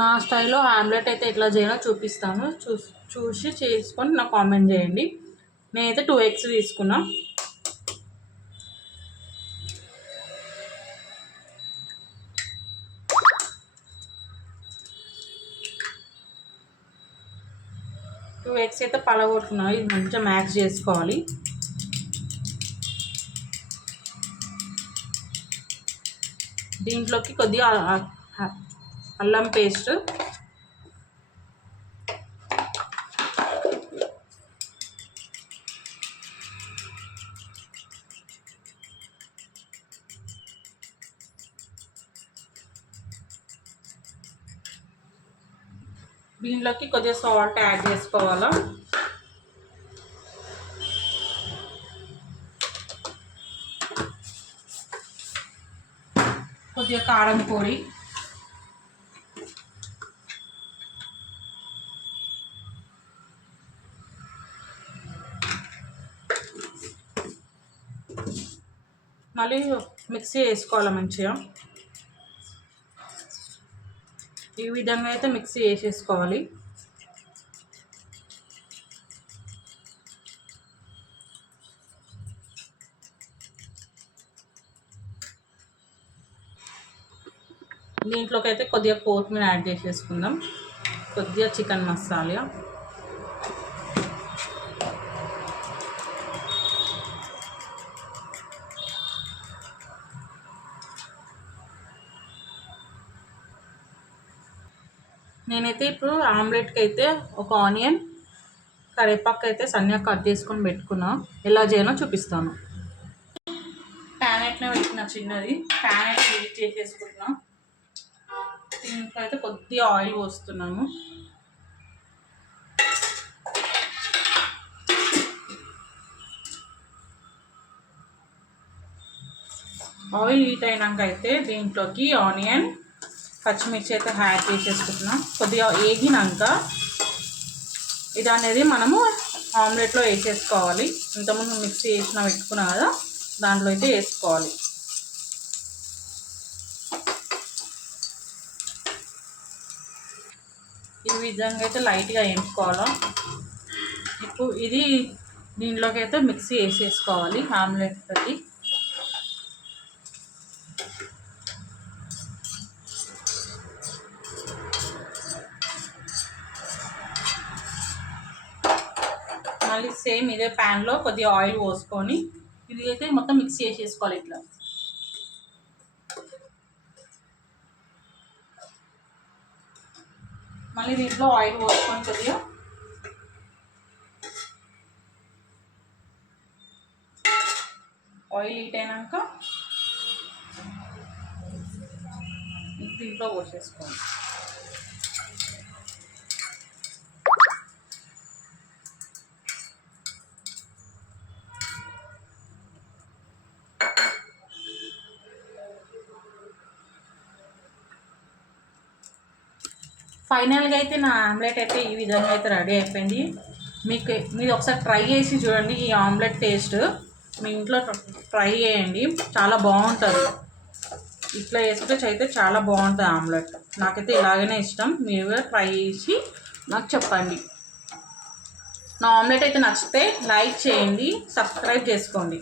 నా స్టైల్లో ఆమ్లెట్ అయితే ఎట్లా చేయాలో చూపిస్తాను. చూసి చేసుకొని నాకు కామెంట్ చేయండి. నేనైతే 2 eggs తీసుకున్నా. టూ ఎగ్స్ అయితే పలగొట్టుకున్నాను. ఇది మంచిగా మ్యాక్స్ చేసుకోవాలి. దీంట్లోకి కొద్దిగా అల్లం పేస్ట్, దీంట్లోకి కొద్దిగా సాల్ట్ యాడ్ చేసుకోవాలా. కొద్దిగా కారం పొడి, మళ్ళీ మిక్సీ వేసుకోవాలి మంచిగా. ఈ విధంగా అయితే మిక్సీ వేసేసుకోవాలి. దీంట్లోకి అయితే కొద్దిగా కొత్తిమీర యాడ్ చేసేసుకుందాం. కొద్దిగా చికెన్ మసాలా, నేనైతే ఇప్పుడు ఆమ్లెట్కి అయితే ఒక ఆనియన్, కరివేపాకు అయితే సన్నగా కట్ చేసుకొని పెట్టుకున్నా. ఎలా చేయాలో చూపిస్తాను. ప్యాన్ అయితే పెట్టిన చిన్నది, ప్యాన్ అయితే హీట్ చేసేసుకుంటున్నా. దీంట్లో అయితే కొద్దిగా ఆయిల్ పోస్తున్నాను. ఆయిల్ హీట్ అయినాక అయితే దీంట్లోకి ఆనియన్, పచ్చిమిర్చి అయితే యాడ్ చేసేసుకుంటున్నాం. కొద్దిగా వేగినాక ఇది అనేది మనము ఆమ్లెట్లో వేసేసుకోవాలి. ఇంతకుముందు మిక్సీ వేసిన పెట్టుకున్నాం కదా, దాంట్లో అయితే వేసుకోవాలి. ఈ విధంగా అయితే లైట్గా వేయించుకోవాలా. ఇప్పుడు ఇది దీంట్లోకి అయితే మిక్సీ వేసేసుకోవాలి ఆమ్లెట్కి. మళ్ళీ సేమ్ ఇదే ప్యాన్లో కొద్దిగా ఆయిల్ పోసుకొని ఇది అయితే మొత్తం మిక్స్ చేసేసుకోవాలి ఇట్లా. మళ్ళీ దీంట్లో ఆయిల్ పోసుకొని కొద్దిగా ఆయిల్ హీట్ అయినాక దీంట్లో పోసేసుకోండి. ఫైనల్గా అయితే నా ఆమ్లెట్ అయితే ఈ విధంగా అయితే రెడీ అయిపోయింది. మీరు ఒకసారి ట్రై చేసి చూడండి. ఈ ఆమ్లెట్ టేస్ట్ మీ ఇంట్లో ట్రై చేయండి, చాలా బాగుంటుంది. ఇట్లా వేసుకుంటే అయితే చాలా బాగుంటుంది ఆమ్లెట్. నాకైతే ఇలాగనే ఇష్టం. మీరు కూడా ట్రై చేసి నాకు చెప్పండి. నా ఆమ్లెట్ అయితే నచ్చితే లైక్ చేయండి, సబ్స్క్రైబ్ చేసుకోండి.